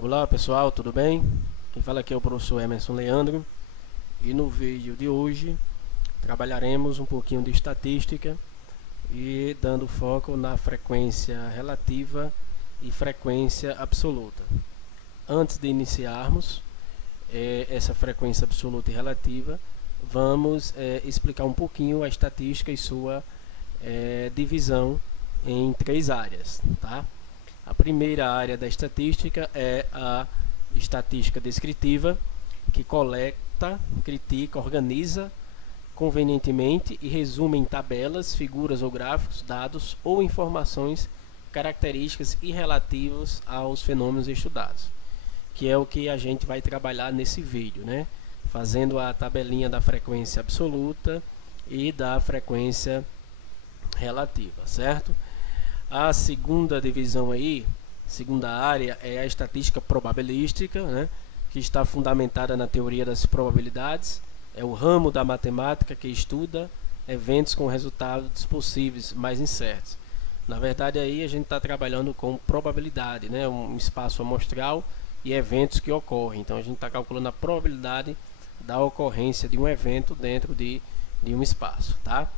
Olá pessoal, tudo bem? Quem fala aqui é o professor Emerson Leandro e no vídeo de hoje trabalharemos um pouquinho de estatística e dando foco na frequência relativa e frequência absoluta. Antes de iniciarmos essa frequência absoluta e relativa, vamos explicar um pouquinho a estatística e sua divisão em três áreas, tá? A primeira área da estatística é a estatística descritiva, que coleta, critica, organiza convenientemente e resume em tabelas, figuras ou gráficos, dados ou informações características e relativos aos fenômenos estudados, que é o que a gente vai trabalhar nesse vídeo, né? Fazendo a tabelinha da frequência absoluta e da frequência relativa, certo? A segunda divisão aí, segunda área, é a estatística probabilística, né, que está fundamentada na teoria das probabilidades. É o ramo da matemática que estuda eventos com resultados possíveis, mas incertos. Na verdade, aí a gente está trabalhando com probabilidade, né, um espaço amostral e eventos que ocorrem. Então, a gente está calculando a probabilidade da ocorrência de um evento dentro de um espaço, tá?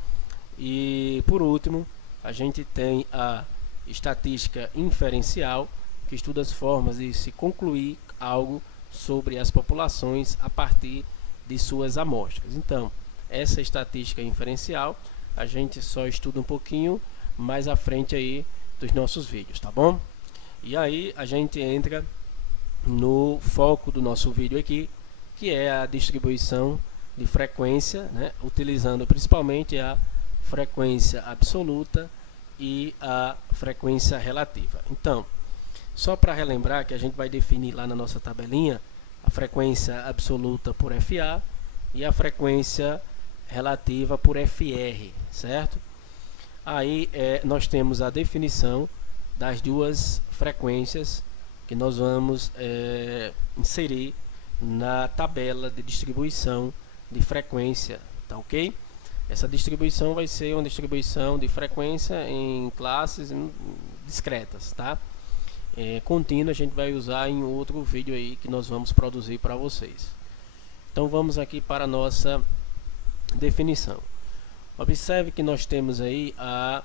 E, por último, a gente tem a estatística inferencial, que estuda as formas de se concluir algo sobre as populações a partir de suas amostras. Então, essa estatística inferencial a gente só estuda um pouquinho mais à frente aí dos nossos vídeos, tá bom? E aí a gente entra no foco do nosso vídeo aqui, que é a distribuição de frequência, né, utilizando principalmente a frequência absoluta e a frequência relativa. Então, só para relembrar que a gente vai definir lá na nossa tabelinha a frequência absoluta por FA e a frequência relativa por FR, certo? Aí nós temos a definição das duas frequências que nós vamos inserir na tabela de distribuição de frequência, tá ok? Essa distribuição vai ser uma distribuição de frequência em classes discretas, tá? Contínua a gente vai usar em outro vídeo aí que nós vamos produzir para vocês. Então vamos aqui para a nossa definição. Observe que nós temos aí a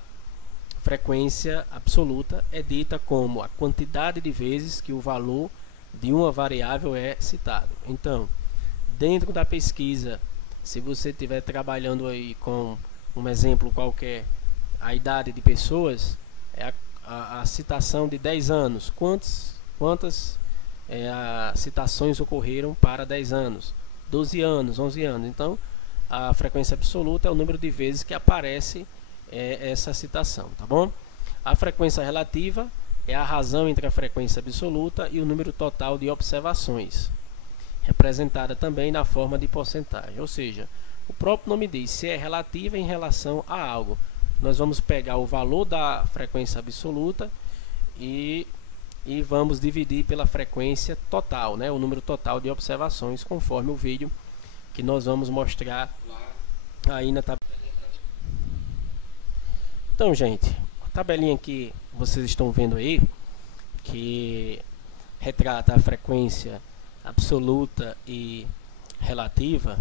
frequência absoluta é dita como a quantidade de vezes que o valor de uma variável é citado. Então, dentro da pesquisa, se você estiver trabalhando aí com um exemplo qualquer, a idade de pessoas, é a citação de 10 anos. Quantas citações ocorreram para 10 anos? 12 anos, 11 anos. Então, a frequência absoluta é o número de vezes que aparece essa citação, tá bom? A frequência relativa é a razão entre a frequência absoluta e o número total de observações, representada também na forma de porcentagem, ou seja, o próprio nome diz, se é relativa em relação a algo. Nós vamos pegar o valor da frequência absoluta e vamos dividir pela frequência total, né, o número total de observações, conforme o vídeo que nós vamos mostrar aí na tabela. Então, gente, a tabelinha que vocês estão vendo aí, que retrata a frequência absoluta e relativa,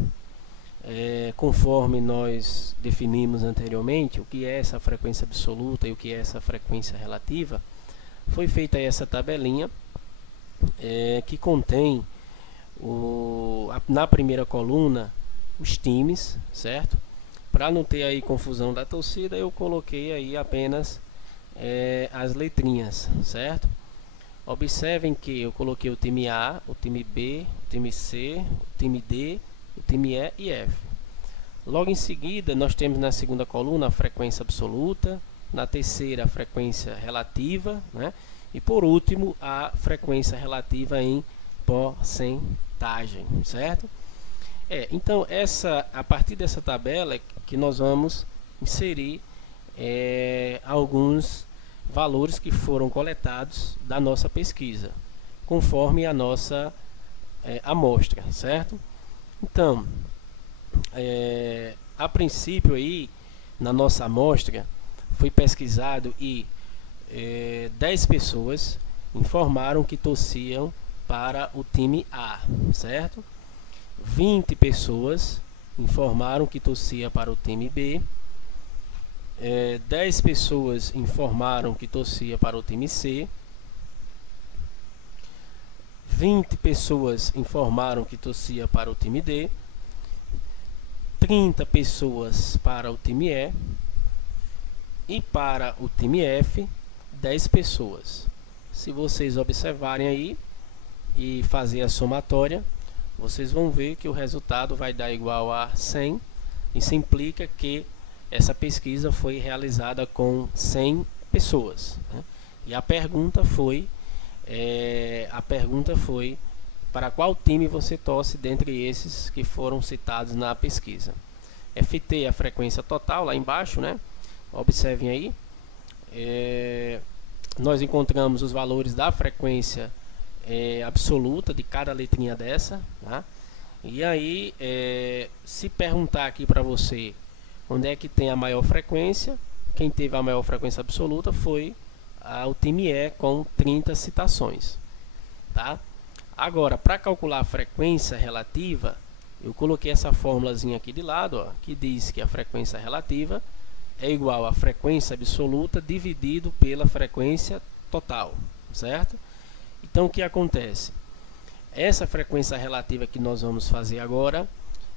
conforme nós definimos anteriormente o que é essa frequência absoluta e o que é essa frequência relativa, foi feita essa tabelinha que contém na primeira coluna os times, certo? Para não ter aí confusão da torcida, eu coloquei aí apenas as letrinhas, certo? Observem que eu coloquei o time A, o time B, o time C, o time D, o time E e F. Logo em seguida, nós temos na segunda coluna a frequência absoluta, na terceira a frequência relativa, né? E por último a frequência relativa em porcentagem, certo? Então, a partir dessa tabela que nós vamos inserir alguns valores que foram coletados da nossa pesquisa, conforme a nossa amostra, certo? Então, a princípio aí, na nossa amostra, foi pesquisado e 10 pessoas informaram que torciam para o time A, certo? 20 pessoas informaram que torcia para o time B. 10 pessoas informaram que torcia para o time C. 20 pessoas informaram que torcia para o time D. 30 pessoas para o time E. E para o time F, 10 pessoas. Se vocês observarem aí e fazer a somatória, vocês vão ver que o resultado vai dar igual a 100. Isso implica que essa pesquisa foi realizada com 100 pessoas, né? E a pergunta foi para qual time você torce dentre esses que foram citados na pesquisa. FT é a frequência total, lá embaixo, né? Observem aí. Nós encontramos os valores da frequência absoluta de cada letrinha dessa, tá? E aí, se perguntar aqui para você onde é que tem a maior frequência, quem teve a maior frequência absoluta foi o time E, com 30 citações, tá? Agora, para calcular a frequência relativa, eu coloquei essa formulazinha aqui de lado, ó, que diz que a frequência relativa é igual à frequência absoluta dividido pela frequência total, certo? Então, o que acontece? Essa frequência relativa que nós vamos fazer agora,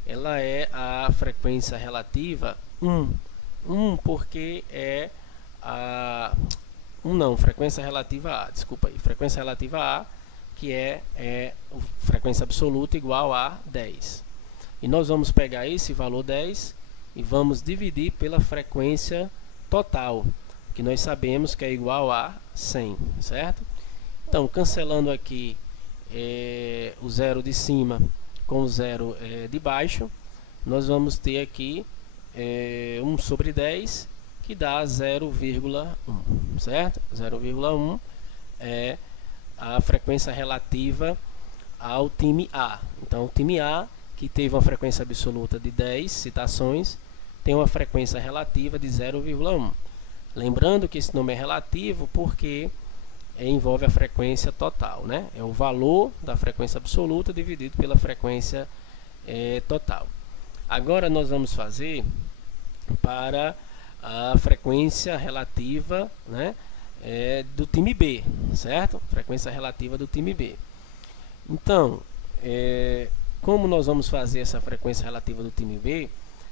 ela é a frequência relativa 1. 1 porque é a... frequência relativa A, desculpa aí. Frequência relativa A, que é frequência absoluta igual a 10. E nós vamos pegar esse valor 10 e vamos dividir pela frequência total, que nós sabemos que é igual a 100, certo? Então, cancelando aqui o zero de cima com o zero de baixo, nós vamos ter aqui 1 sobre 10, que dá 0,1, certo? 0,1 é a frequência relativa ao time A. Então, o time A, que teve uma frequência absoluta de 10 citações, tem uma frequência relativa de 0,1. Lembrando que esse número é relativo porque envolve a frequência total, né? É o valor da frequência absoluta dividido pela frequência total. Agora nós vamos fazer para a frequência relativa, né, do time B, certo? Frequência relativa do time B. Então, como nós vamos fazer essa frequência relativa do time B,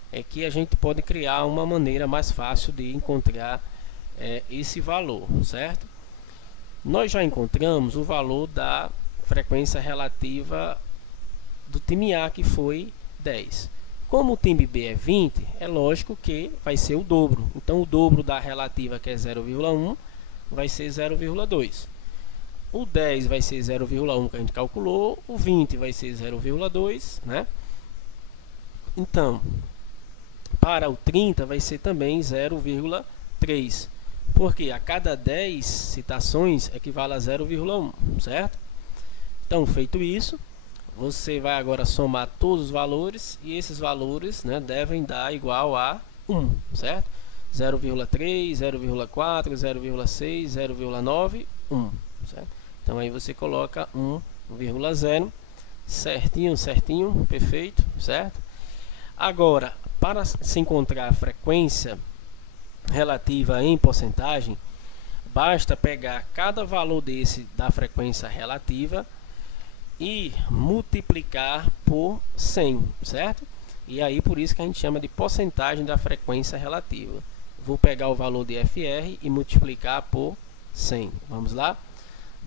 é que a gente pode criar uma maneira mais fácil de encontrar esse valor, certo? Nós já encontramos o valor da frequência relativa do time A, que foi 10. Como o time B é 20, é lógico que vai ser o dobro. Então, o dobro da relativa, que é 0,1, vai ser 0,2. O 10 vai ser 0,1, que a gente calculou. O 20 vai ser 0,2, né? Então, para o 30 vai ser também 0,3. Porque a cada 10 citações equivale a 0,1, certo? Então, feito isso, você vai agora somar todos os valores e esses valores, né, devem dar igual a 1, certo? 0,3, 0,4, 0,6, 0,9, 1, certo? Então, aí você coloca 1,0, certinho, certinho, perfeito, certo? Agora, para se encontrar a frequência relativa em porcentagem, basta pegar cada valor desse da frequência relativa e multiplicar por 100, certo? E aí por isso que a gente chama de porcentagem da frequência relativa. Vou pegar o valor de FR e multiplicar por 100. Vamos lá?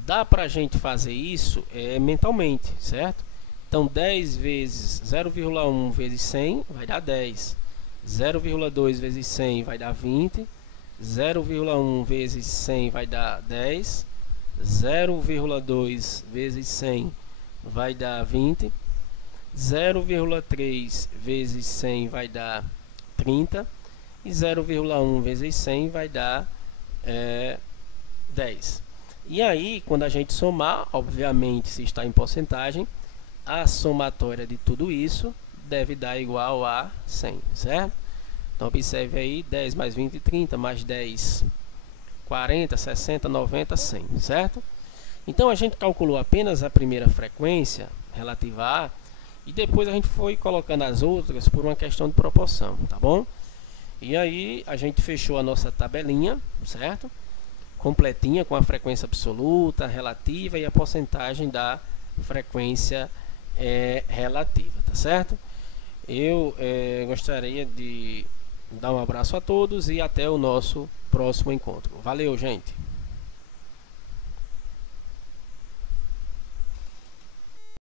Dá para a gente fazer isso mentalmente, certo? Então 10 vezes 0,1 vezes 100 vai dar 10. 0,2 vezes 100 vai dar 20, 0,1 vezes 100 vai dar 10, 0,2 vezes 100 vai dar 20, 0,3 vezes 100 vai dar 30 e 0,1 vezes 100 vai dar 10. E aí, quando a gente somar, obviamente, se está em porcentagem, a somatória de tudo isso deve dar igual a 100, certo? Então, observe aí, 10 mais 20, 30, mais 10, 40, 60, 90, 100, certo? Então a gente calculou apenas a primeira frequência relativa a A e depois a gente foi colocando as outras por uma questão de proporção, tá bom? E aí a gente fechou a nossa tabelinha, certo? Completinha com a frequência absoluta, relativa e a porcentagem da frequência relativa, tá certo? Eu gostaria de dar um abraço a todos e até o nosso próximo encontro. Valeu, gente!